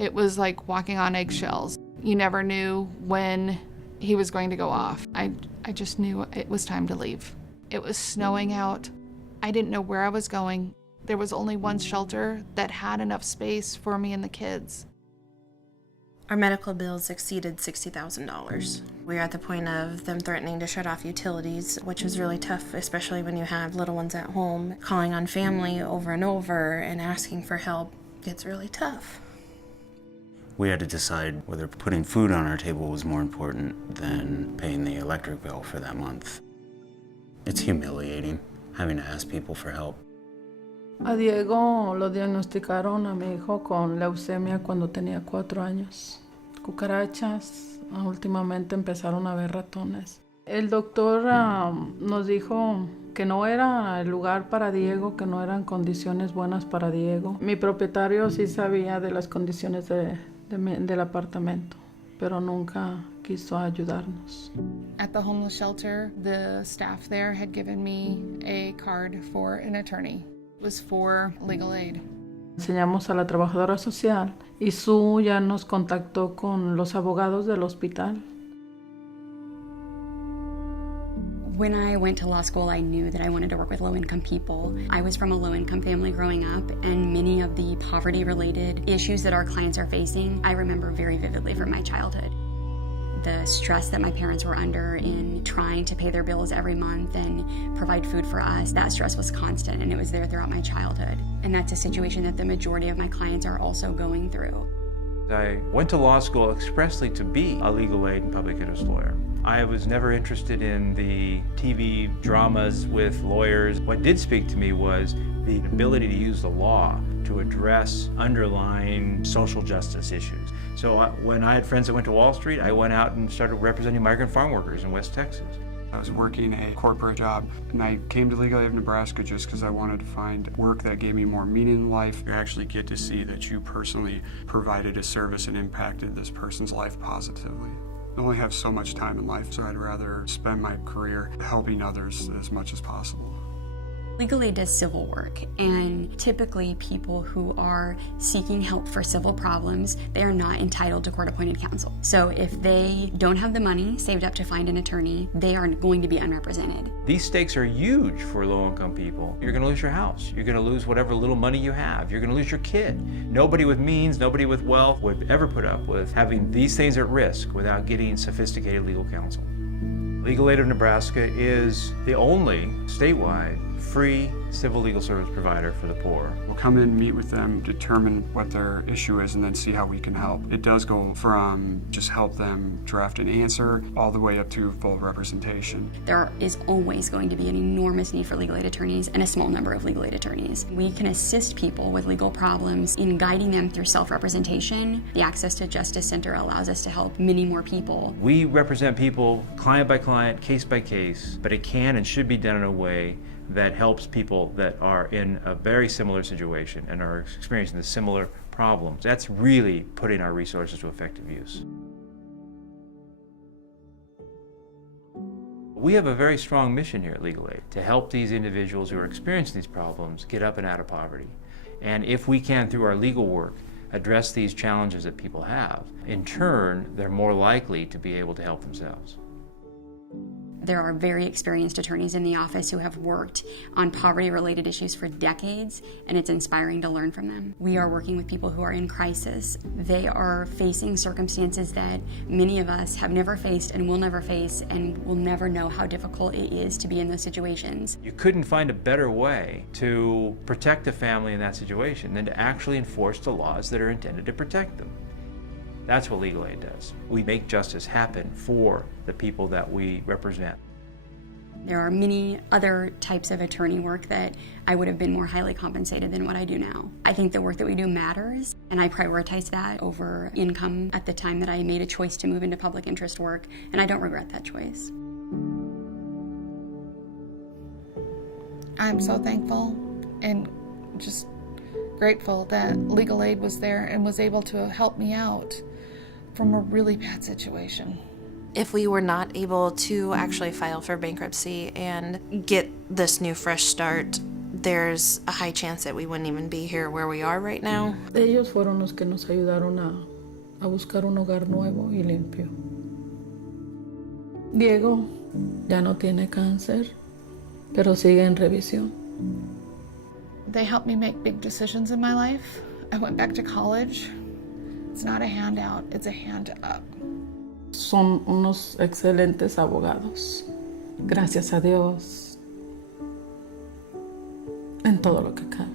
It was like walking on eggshells. You never knew when he was going to go off. I just knew it was time to leave. It was snowing out. I didn't know where I was going. There was only one shelter that had enough space for me and the kids. Our medical bills exceeded $60,000. We were at the point of them threatening to shut off utilities, which was really tough, especially when you have little ones at home. Calling on family over and over and asking for help gets really tough. We had to decide whether putting food on our table was more important than paying the electric bill for that month. It's humiliating, having to ask people for help. A Diego lo diagnosticaron a mi hijo con leucemia cuando tenía 4 años. Cucarachas, últimamente empezaron a haber ratones. El doctor nos dijo que no era el lugar para Diego, que no eran condiciones buenas para Diego. Mi propietario sí sabía de las condiciones del apartamento, pero nunca quiso ayudarnos. At the homeless shelter, the staff there had given me a card for an attorney. It was for legal aid. Enseñamos a la trabajadora social y Sue ya nos contactó con los abogados del hospital. When I went to law school, I knew that I wanted to work with low-income people. I was from a low-income family growing up, and many of the poverty-related issues that our clients are facing, I remember very vividly from my childhood. The stress that my parents were under in trying to pay their bills every month and provide food for us, that stress was constant, and it was there throughout my childhood. And that's a situation that the majority of my clients are also going through. I went to law school expressly to be a legal aid and public interest lawyer. I was never interested in the TV dramas with lawyers. What did speak to me was the ability to use the law to address underlying social justice issues. So when I had friends that went to Wall Street, I went out and started representing migrant farm workers in West Texas. I was working a corporate job, and I came to Legal Aid of Nebraska just because I wanted to find work that gave me more meaning in life. You actually get to see that you personally provided a service and impacted this person's life positively. I only have so much time in life, so I'd rather spend my career helping others as much as possible. Legal aid does civil work, and typically people who are seeking help for civil problems, they are not entitled to court-appointed counsel. So if they don't have the money saved up to find an attorney, they are going to be unrepresented. These stakes are huge for low-income people. You're going to lose your house. You're going to lose whatever little money you have. You're going to lose your kid. Nobody with means, nobody with wealth would ever put up with having these things at risk without getting sophisticated legal counsel. Legal Aid of Nebraska is the only statewide free civil legal service provider for the poor. We'll come in, meet with them, determine what their issue is, and then see how we can help. It does go from just help them draft an answer all the way up to full representation. There is always going to be an enormous need for legal aid attorneys and a small number of legal aid attorneys. We can assist people with legal problems in guiding them through self-representation. The Access to Justice Center allows us to help many more people. We represent people client by client, case by case, but it can and should be done in a way that helps people that are in a very similar situation and are experiencing the similar problems. That's really putting our resources to effective use. We have a very strong mission here at Legal Aid to help these individuals who are experiencing these problems get up and out of poverty. And if we can, through our legal work, address these challenges that people have, in turn, they're more likely to be able to help themselves. There are very experienced attorneys in the office who have worked on poverty-related issues for decades, and it's inspiring to learn from them. We are working with people who are in crisis. They are facing circumstances that many of us have never faced and will never face, and will never know how difficult it is to be in those situations. You couldn't find a better way to protect a family in that situation than to actually enforce the laws that are intended to protect them. That's what Legal Aid does. We make justice happen for the people that we represent. There are many other types of attorney work that I would have been more highly compensated than what I do now. I think the work that we do matters, and I prioritize that over income at the time that I made a choice to move into public interest work, and I don't regret that choice. I'm so thankful and just grateful that Legal Aid was there and was able to help me out from a really bad situation. If we were not able to actually file for bankruptcy and get this new fresh start, there's a high chance that we wouldn't even be here where we are right now. Ellos fueron los que nos ayudaron a buscar un hogar nuevo y limpio. Diego ya no tiene cáncer, pero sigue en revisión. They helped me make big decisions in my life. I went back to college. It's not a handout, it's a hand up. Son unos excelentes abogados. Gracias a Dios. En todo lo que cabe.